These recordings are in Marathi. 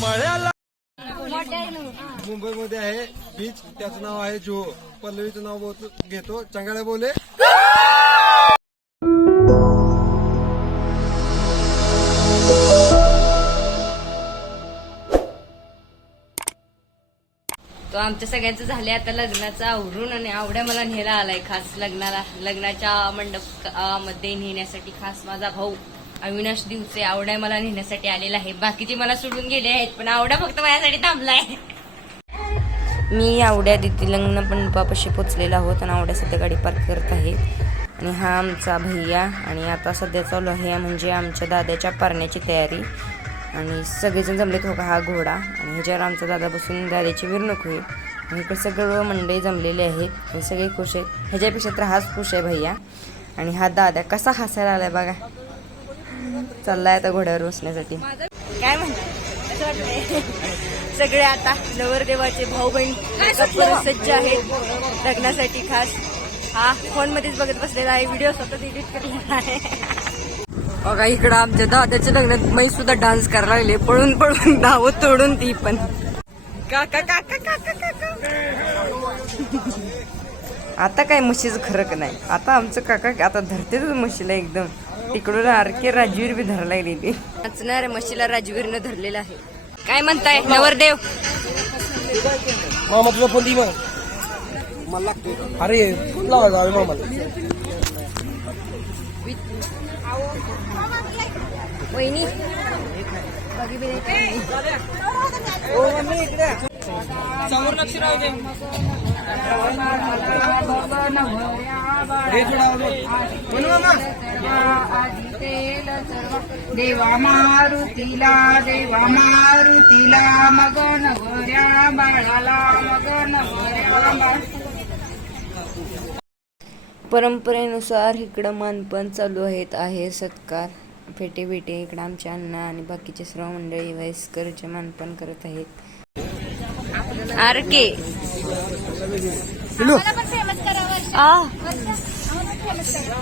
मळ्याला मुंबईमध्ये आहे बीच, त्याचं नाव आहे जुहू. पल्लवीचं नाव घेतो, चंगाळ्या बोले. तो आमच्या सगळ्यांचं झाले आता लग्नाचं आवरून, आणि आवड्या मला न्यायला आलाय खास लग्नाच्या मंडपामध्ये नेण्यासाठी. खास माझा भाऊ अविनाश दिवसे आवड्या मला नेण्यासाठी आलेला आहे. बाकीचे मला सोडून गेले आहेत, पण आवड्या फक्त माझ्यासाठी थांबलाय. मी आवड्या तिथे लग्न मंडपापाशी पोचलेला आहोत आणि आवड्या सध्या गाडी पार्क करत आहे. आणि हा आमचा भैया. आणि आता सध्या चालू आहे म्हणजे आमच्या दादाच्या पारण्याची तयारी. आणि सगळेजण जमलेत हो का हा घोडा, आणि ह्याच्यावर आमचा दादा बसून दादाची मिरवणूक होईल. आणि इकडे सगळं मंडळी जमलेले आहेत आणि सगळे खुश आहेत. ह्याच्यापेक्षा तर हाच खुश आहे भैया. आणि हा दादा कसा हसायला आलाय बघा. चाललाय आता घोड्यावर बसण्यासाठी. काय म्हणतात सगळे आता नवरदेवाचे भाऊ बहीण सज्ज आहेत लग्नासाठी. खास हा फोन मध्येच बघत बसलेला आहे, व्हिडिओ स्वतः एडिट केलेला आहे. बघा इकडं आमच्या दादाच्या लग्नात मी सुद्धा डान्स करायला लागले, पळून पळून धावत तोडून. ती पण काका काका काका काका. आता काय म्हशीचं खरं नाही. आता आमचं काका आता धरतेच म्हशीला एकदम. तिकडून आरके राजवीर बी धरायला लागली. ती नाचणार म्हशीला राजवीरनं धरलेला आहे. काय म्हणताय नवरदेव? मामा तुझा फोन दे मग. मला लागतोय. अरे लावा मामाला. वहिनी समोर लक्ष राहू दे. देवा मारुतीला मग नवऱ्या बाळाला मग नवऱ्या. परंपरेनुसार इकडं मानपान चालू आहे सत्कार, फेटे बेटे. इकडं आमच्या अण्णा आणि बाकीचे सर्व मंडळी वयस्करचे मानपान करत आहेत. आरके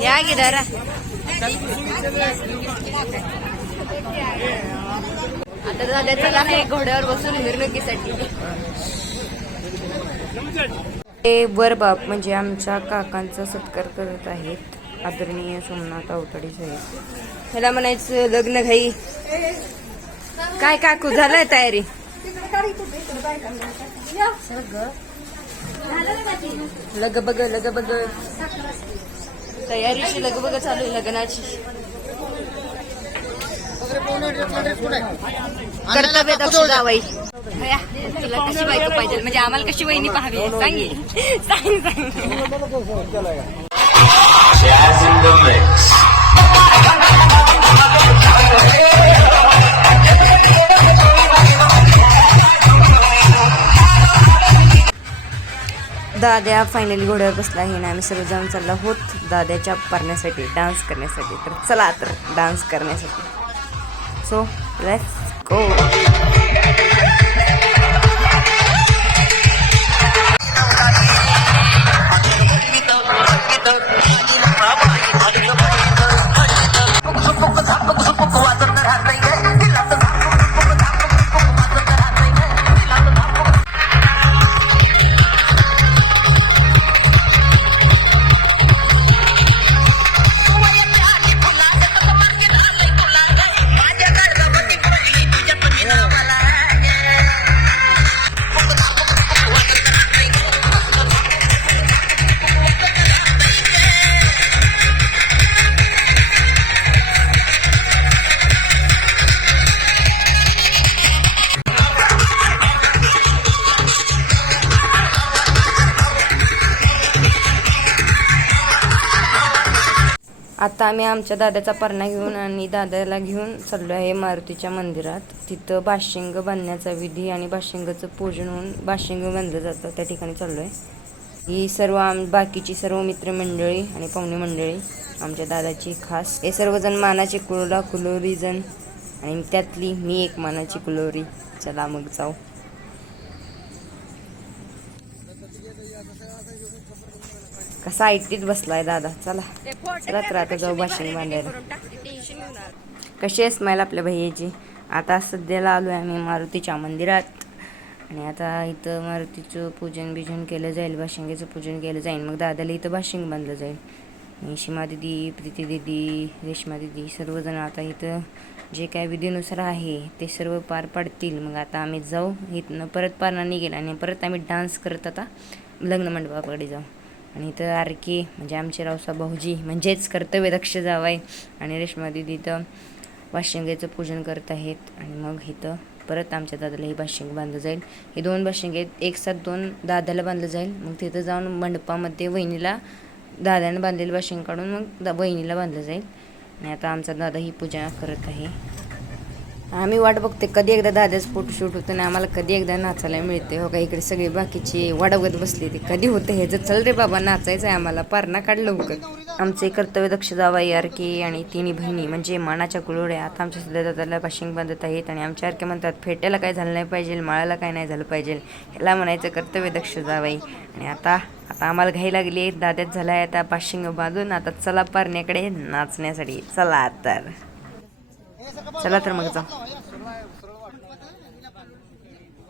या गिदारा. आता दादा चला आहे घोड्यावर बसून मिरवणुकीसाठी. ते वरबाप म्हणजे आमच्या काकांचा सत्कार करत आहेत आदरणीय सोमनाथ अवतडे साहेब. ह्याला म्हणायचं लग्न घाई. काय काकू झालंय तयारी? लगबग तयारीची लगबग चालू आहे लग्नाची. कर्तव्य दक्ष जावई. तुला कशी बायको पाहिजे म्हणजे आम्हाला कशी वहिनी पाहावी सांग. दाद्या फायनली घोड्यावर बसला आहे ना. आम्ही सर्वजण चाललो आहोत दाद्याच्या पारण्यासाठी, डान्स करण्यासाठी. तर चला तर डान्स करण्यासाठी. So let's go. आता आम्ही आमच्या दादाचा परणा घेऊन आणि दादाला घेऊन चाललो आहे मारुतीच्या मंदिरात. तिथं बाशिंग बांधण्याचा विधी आणि बाशिंगाचं पूजन होऊन बाशिंग बांधलं जातं, त्या ठिकाणी चाललो आहे. ही सर्व बाकीची सर्व मित्रमंडळी आणि पाहुणे मंडळी आमच्या दादाची खास. हे सर्वजण मानाचे कुलोरी जण आणि त्यातली मी एक मानाची कुलोरी. चला मग जाऊ. कसा ऐकतीत बसलाय दादा. चला चला तर आता जाऊ बाशिंग बांधायला. कशी आहे स्माईल आपल्या भैयाची? आता सध्याला आलो आहे आम्ही मारुतीच्या मंदिरात आणि आता इथं मारुतीचं पूजन बिजन केलं जाईल, भाशिंगेचं पूजन केलं जाईल. मग दादाला इथं भाशिंग बांधलं जाईल. आणि सीमा दिदी, प्रीती दिदी, रेश्मा दिदी सर्वजण आता इथं जे काय विधीनुसार आहे ते सर्व पार पाडतील. मग आता आम्ही जाऊ इथनं परत पारणा निघेल आणि परत आम्ही डान्स करत आता लग्न मंडपाकडे जाऊ. आणि इथं आरके म्हणजे आमचे रावसाहेब भाऊजी म्हणजेच कर्तव्यदक्ष जावई आणि रेश्मा दिदी इथं भाशिंगेचं पूजन करत आहेत. आणि मग इथं परत आमच्या दादाला ही भाशिंग बांधलं जाईल. हे 2 भाशिंगे एक साथ 2 दादाला बांधलं जाईल. मग तिथं जाऊन मंडपामध्ये वहिनीला दादाने बांधलेलं भाशिंग काढून मग वहिनीला बांधलं जाईल. आणि आता आमचा दादा ही पूजा करत आहे. आम्ही वाट बघते कधी एकदा दादाचं फोटोशूट होतं आणि आम्हाला कधी एकदा नाचायला मिळते. हो का, इकडे सगळे बाकीचे वाढवत बसले ते कधी होतं हे जर चल रे बाबा नाचायचं आहे आम्हाला, पारणा काढ लवकर. आमचे कर्तव्यदक्ष जावई आरके आणि 3 बहिणी म्हणजे मानाच्या कुळोड्या आता आमच्या सध्या दादाला भाशिंग बांधत आहेत. आणि आमच्या आरके म्हणतात फेट्याला काय झालं नाही पाहिजे, माळाला काय नाही झालं पाहिजे, ह्याला म्हणायचं कर्तव्यदक्ष जावई. आणि आता आम्हाला घाई लागली, दाद्यात झालाय आता भाशिंग बांधून. आता चला पारण्याकडे नाचण्यासाठी. चला तर मग जाओ.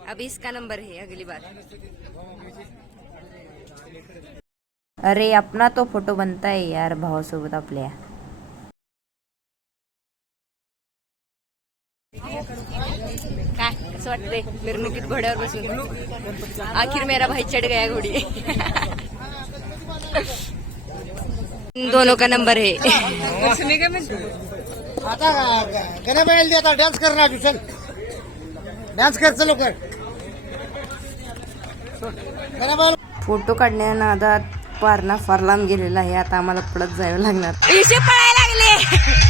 अब इसका नंबर है अगली बार. अरे अपना तो फोटो बनता है यार भावासोबत आपल्या. काय कसं वाटतंय मिरवणुकीत घोड्यावर बसून? आखिर मेरा भाई चढ़ गया घोड़ी. दोनों का नंबर है. आता गाणं मिळेल आता डान्स करणार तू, चल डान्स कर चल लवकर. फोटो काढण्या नादात पारणा फार लांब गेलेला आहे. आता आम्हाला पळत जावं लागणार. इथे पळायला लागले.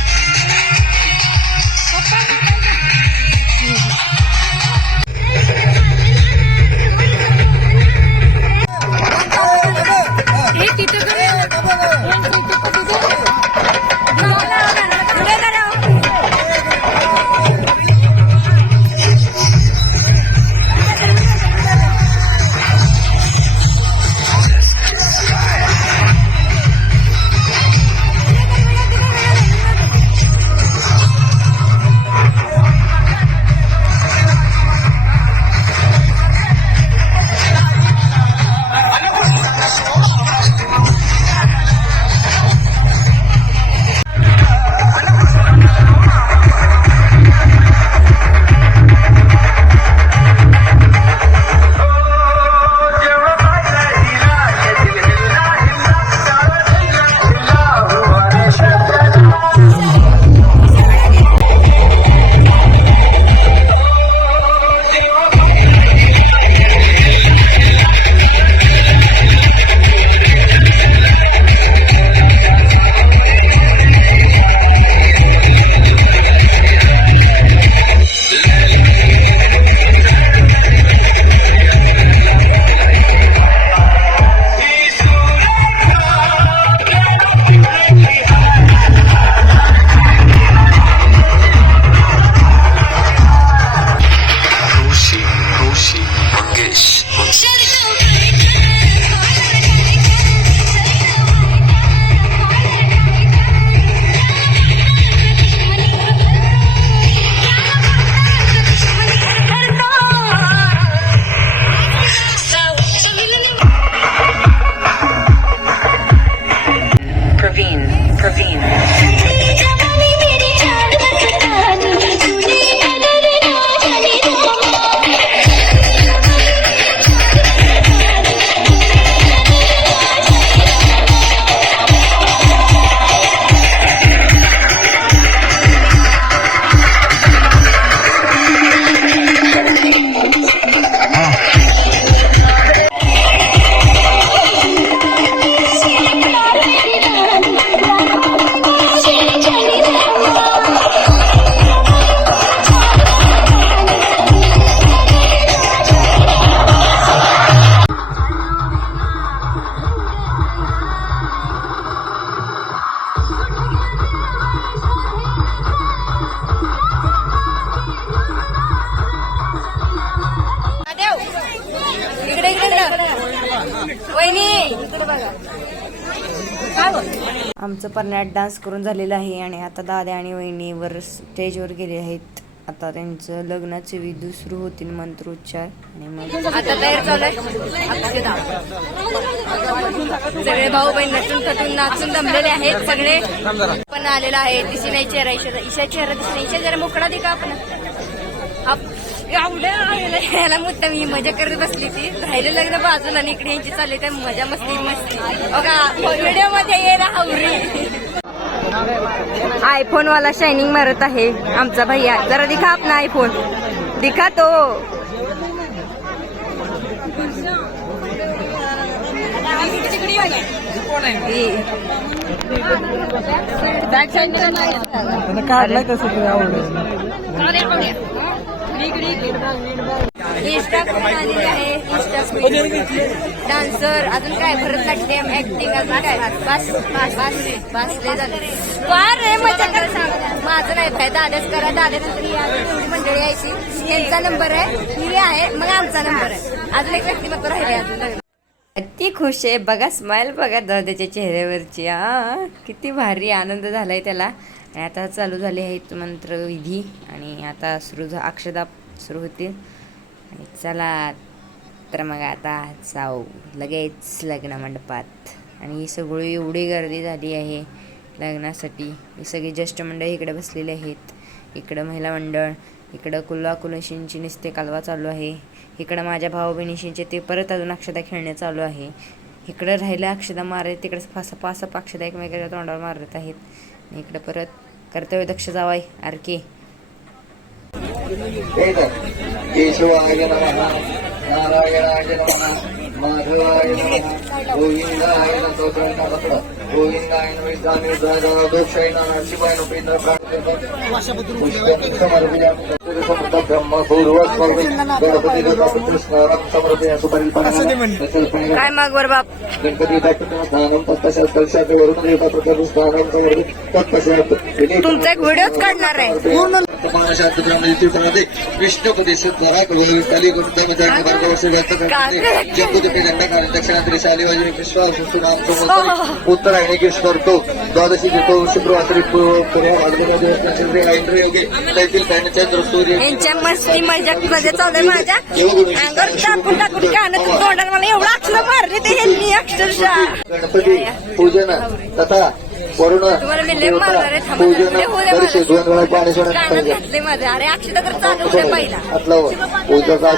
आमचं परण्यात डान्स करून झालेलं आहे आणि आता दादा आणि वहिनीवर स्टेजवर गेले आहेत. आता त्यांचं लग्नाचे विधी सुरू होतील, मंत्रोच्चार आणि मग आता तयार चालू आहे. सगळे भाऊ बहीण नटून थटून नाचून जमलेले आहेत. सगळे पण आलेला आहे. दिशी नाही चेहरा, ईशा चेहरा दिसत नाही. ईशा जरा मोकळा दे का आपण. याला मुद्दा मी मजा करत बसली ती. राहिलं लग्न बाजूला आणि इकडे यांची चालली तर मजा मस्ती मस्ती बघा. व्हिडिओ मध्ये ये हावरी. आयफोन वाला शायनिंग मारत आहे आमचा भैया. जरा दिखा आपला आयफोन, दिखा तो. काढलाय तसं इंस्टा आलेली आहे. इंस्टा डान्सर, अजून काय भरतनाट्यम, ऍक्टिंग, अजून काय. बस बस बस बसले झाले. फार रे मजा करा. सांग माझं नाही काय. दादाच करा. दादानंतर ही मंडळी यायची. त्यांचा नंबर आहे, ही आहे, मग आमचा नंबर आहे. अजून एक व्यक्तिमत्व राहिले अजून. ती खुश आहे बघा. स्माइल बघा दादाच्या चेहऱ्यावरची. किती भारी आनंद झालाय त्याला. आणि आता चालू झाले आहेत मंत्रविधी आणि आता अक्षदा सुरू होतील. आणि चला तर मग आता जाऊ लगेच लग्न मंडपात. आणि ही सगळी एवढी गर्दी झाली आहे लग्नासाठी. ही सगळी ज्येष्ठ मंडळी इकडे बसलेली आहेत. इकडं महिला मंडळ, इकडं कुलवाकुलशींची निस्ते कालवा चालू आहे. इकडं माझ्या भाऊ बहिणीशींचे ते परत अजून अक्षदा खेळणे चालू आहे. इकडं राहिलं अक्षदा मारत, तिकडे पासप अक्षदा एकमेकाच्या तोंडावर मारत आहेत. आणि इकडं परत कर्तव्य दक्ष जावाय आरके. केशवाय नमः, नारायणाय नमः, माधवाय नमः, गोविंदाय नमः, गोविंदाय नमः, दोषाय नमः, शिवाय नमः, काय मागवर बाप. तुमचा एक व्हिडिओच काढणार आहे. विष्णुपदी उत्तरायणी केस करतो. द्वादशी घेतो शुक्रवारी यांच्या मस्ती मजा चालू आहे. माझ्या अंगावर टाकून टाकून कानात तोंडाला मला एवढं अक्षर मारले ते ह्यांनी अक्षरशः. गणपती पूजन तथा वरुण तुम्हाला मी लय मारणार आहे. थांबा पाणी कानात घातले माझे. अरे अक्षता तर चालू होते पहिला. पूजाचा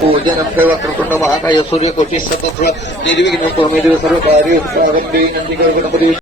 पूजन वक्रतुंड महाकाय सूर्यकोटी सतत निर्विघ्न कोमेदेव सर्व कार्य गणपती.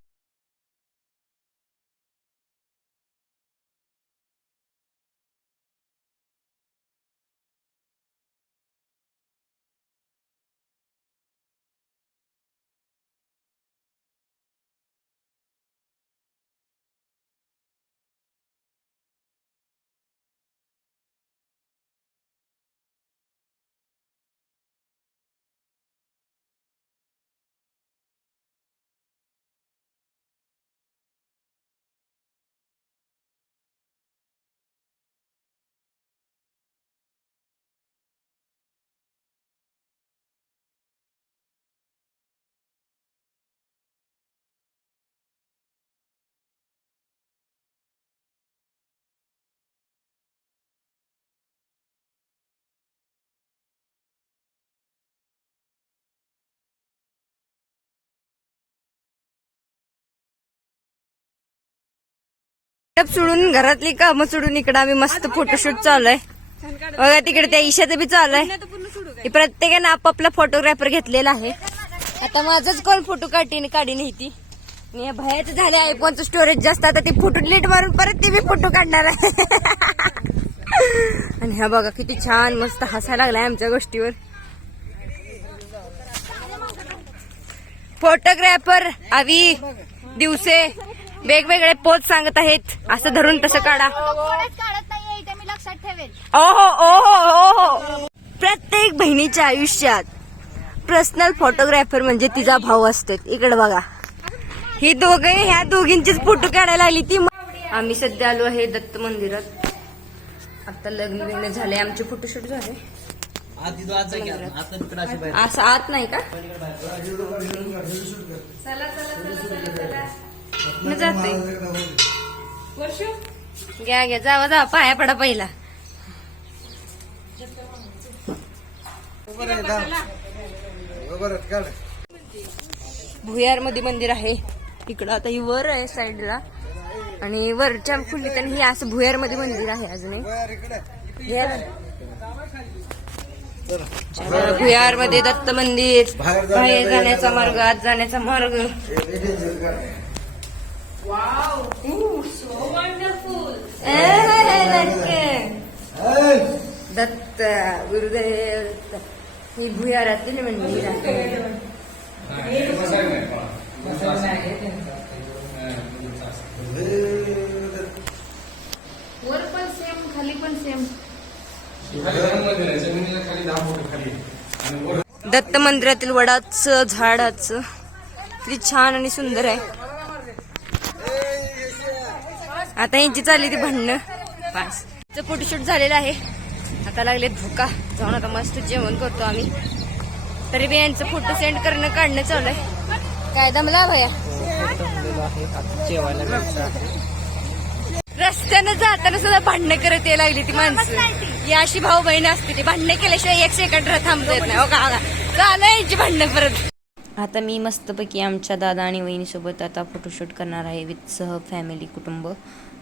सोडून घरातली कामं सोडून इकडे आम्ही मस्त फोटोशूट चालू आहे बघा. तिकडे त्या ईशाचं बी चालू आहे. प्रत्येकाने आपापला फोटोग्राफर घेतलेला आहे. आता माझंच कोण फोटो काढीन ती. भयाचं झाले आयफोनचं स्टोरेज जास्त. आता ती फोटो डिलीट मारून परत ती बी फोटो काढणार आहे. आणि ह्या बघा किती छान मस्त हसायला लागलाय आमच्या गोष्टीवर. फोटोग्राफर आवी दिवसे वेगवेगळे पोज सांगत आहेत. असं धरून तसं काढा. ओहो ओहो ओहो. प्रत्येक बहिणीच्या आयुष्यात पर्सनल फोटोग्राफर म्हणजे तिचा भाऊ असतो. इकडे बघा ही दोघे ह्या दोघींचीच फोटो काढायला आली ती. आम्ही सध्या आलो आहे दत्त मंदिरात. आता लग्न बिग्न झाले आमचे फोटोशूट झाले. असं आत नाही का. चला चला चला चला चला. मी जाते. घ्या घ्या जावा पाया पडा पहिला. भुयार मध्ये मंदिर आहे इकडं. आता ही वर आहे साईडला आणि वरच्या खुलीत आणि हे असं भुयार मध्ये मंदिर आहे अजून. भुयार मध्ये दत्त मंदिर, बाहेर जाण्याचा मार्ग, आत जाण्याचा मार्ग. दत्त गुरुदेव दत्त. ही भुयारातील मंदिर आहे. वर पण सेम, खाली पण सेम. दत्त मंदिरातील वडाचं झाडाचं किती छान आणि सुंदर आहे. आता यांची चालली ती भांडणं. पास फोटोशूट झालेलं आहे. आता लागले भुका. जाऊन आता मस्त जेवण करतो आम्ही. तरी बी यांचं फोटो सेंड करणं काढणं चालू आहे. काय दमला भया? रस्त्यानं जाताना सुद्धा भांडणं करत यायला लागली ती माणसं. ही अशी भाऊ बहीण असते. ती भांडणं केल्याशिवाय एक सेकंड थांबता येत नाही. हो का चालू यांची भांडणं परत. आता मी मस्तपैकी आमच्या दादा आणि वहिनीसोबत आता फोटोशूट करणार आहे विथ फॅमिली, कुटुंब,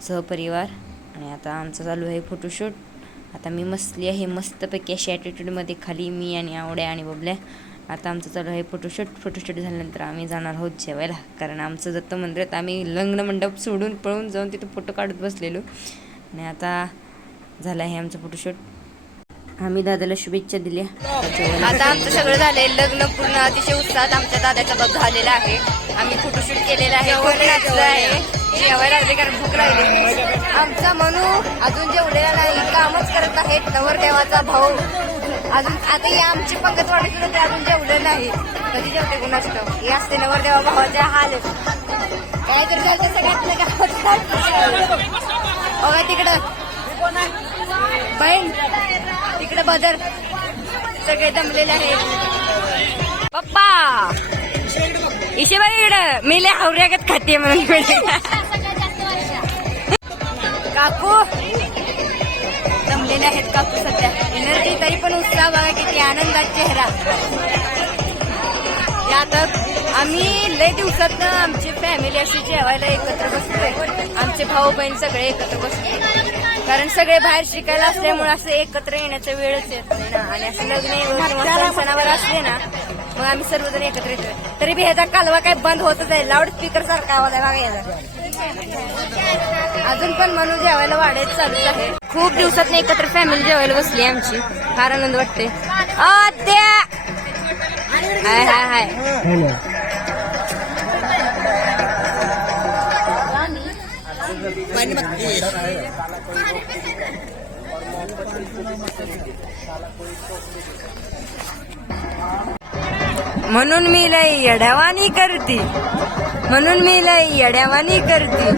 सहपरिवार. आणि आता आमचं चालू आहे फोटोशूट. आता मी बसली आहे मस्तपैकी अशी ॲटिट्यूडमध्ये खाली, मी आणि आवड्या आणि बबल्या. आता आमचं चालू आहे फोटोशूट. फोटोशूट झाल्यानंतर आम्ही जाणार आहोत जेवायला. कारण आमचं दत्त मंदिरात आम्ही लग्न मंडप सोडून पळून जाऊन तिथं फोटो काढत बसलेलो. आणि आता झालं आहे आमचं फोटोशूट. आम्ही दादाला शुभेच्छा दिल्या. आता आमचं सगळं झालंय. लग्न पूर्ण अतिशय उत्साहात आमच्या दादाचा बघ झालेला आहे. आम्ही फोटोशूट केलेला आहे. जेवायला लागले कारण भूक लागली. आमचा मनू अजून जेवलेला नाही, कामच करत आहे. नवरदेवाचा भाऊ अजून आता ही आमची पंगतवाडी सुद्धा ते अजून जेवलं नाही. कधी जेवते कुणाच हे असते नवरदेवा भावाच्या हाल. काय तर झालं सगळ्यात बघा तिकडं बहीण, तिकडे बदर सगळे दमलेले आहेत. पप्पा इशेबाई इकडं मेले हावऱ्यागत खाते म्हणून. काकू दमलेले आहेत काकू सध्या. एनर्जी तरी पण उत्साह बघा किती आनंदात चेहरा. आता आम्ही लय दिवसात आमची फॅमिली अशी जेवायला एकत्र बसतोय. आमचे भाऊ बहीण सगळे एकत्र बसतोय. कारण सगळे बाहेर शिकायला असल्यामुळे असं एकत्र येण्याचा वेळच येत नाही ना. आणि असं लग्न सणावर असले ना मग आम्ही सर्वजण एकत्र येतो. तरी बी ह्याचा कालवा काय बंद होतच आहे. लाऊड स्पीकर सारखा आवाज आहे बघा याचा. अजून पण म्हणून जेवायला वाढायचं चालूच आहे. खूप दिवसात एकत्र फॅमिली जेवायला बसली आमची. फार आनंद वाटते. हाय हाय हाय. म्हणून मी लई येड्यावानी करती, म्हणून मी लई येड्यावानी करती,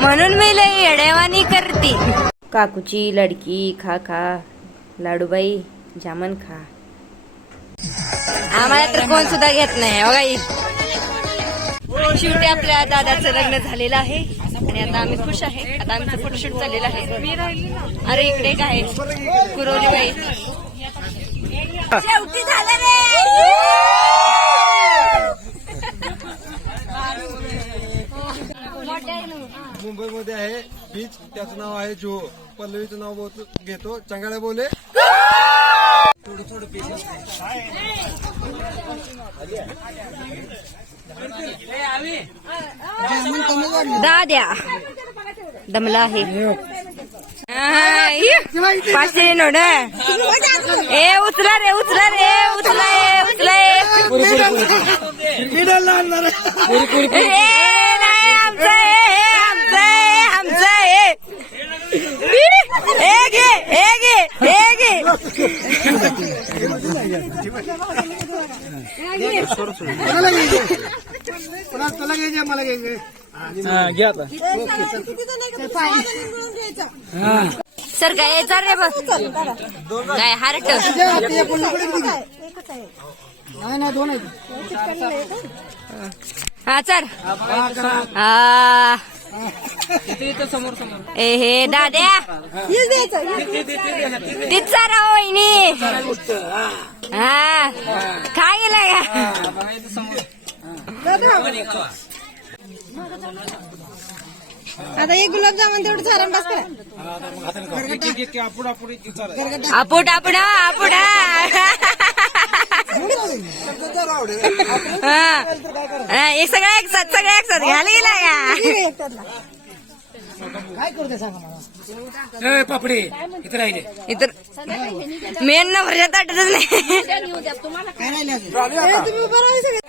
म्हणून मी लई येड्यावानी करती. काकूची लडकी खा खा, लाडूबाई जामन खा. आम्हाला तर कोण सुद्धा घेत नाही बघा. शेवटी आपल्या दादाचं लग्न झालेलं आहे आणि आता आम्ही खुश आहे. आता आमचं फोटोशूट झालेलं आहे. अरे इकडे काय कुरवली बाई. शेवटी झालं रे. मुंबईमध्ये आहे बीच, त्याचं नाव आहे जुहू. पल्लवीचं नाव घेतो चंगाळ्या बोले. थोडं थोडं पीस दाद्या दमला आहे. पाचशे नोड. ए उचला रे उचला रे उचला उचला. आमचं आमचं हे घे हे घे हे घे. मला घ्यायचे सर काय यायचा रे बस काय हार्ट नाही दोन आहेत. हा सर. हा ए हे दाद्या तिचा राव वहिनी हा काय गेलाय आता एक गुलाबजामुन तेवढं चालन बस करा आपुट आपडा आपुडा हे सगळं एक साथ घ्यायला गेला का काय करते सांगा मला इतर मेन नंबरच्या ताटतच नाही काय राहिले अजून?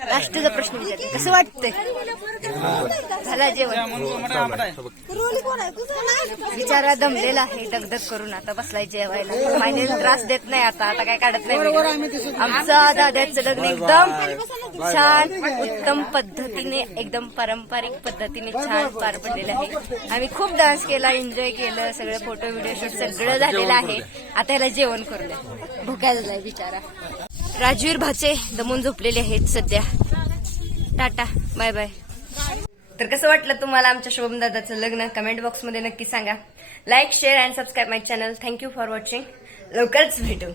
लास्टचा प्रश्न विचारते कसं वाटतंय झाला जेवण बिचारा दमलेला आहे दगदग करून आता बसलाय जेवायला मायने त्रास देत नाही आता काय काढत नाही आमचं दादाचं लग्न एकदम छान उत्तम पद्धतीने एकदम पारंपरिक पद्धतीने छान पार पडलेलं आहे आम्ही खूप डान्स केला एन्जॉय केलं सगळं फोटो व्हिडिओ शूट सगळं झालेलं आहे आता याला जेवण करूया भुक्या झालाय बिचारा राजवीर भाचे दमून झोपलेले आहेत सध्या टाटा बाय बाय तर कसं वाटलं तुम्हाला आमच्या शुभम दादाचं लग्न कमेंट बॉक्स मध्ये नक्की सांगा like share and subscribe my channel thank you for watching लवकरच भेटू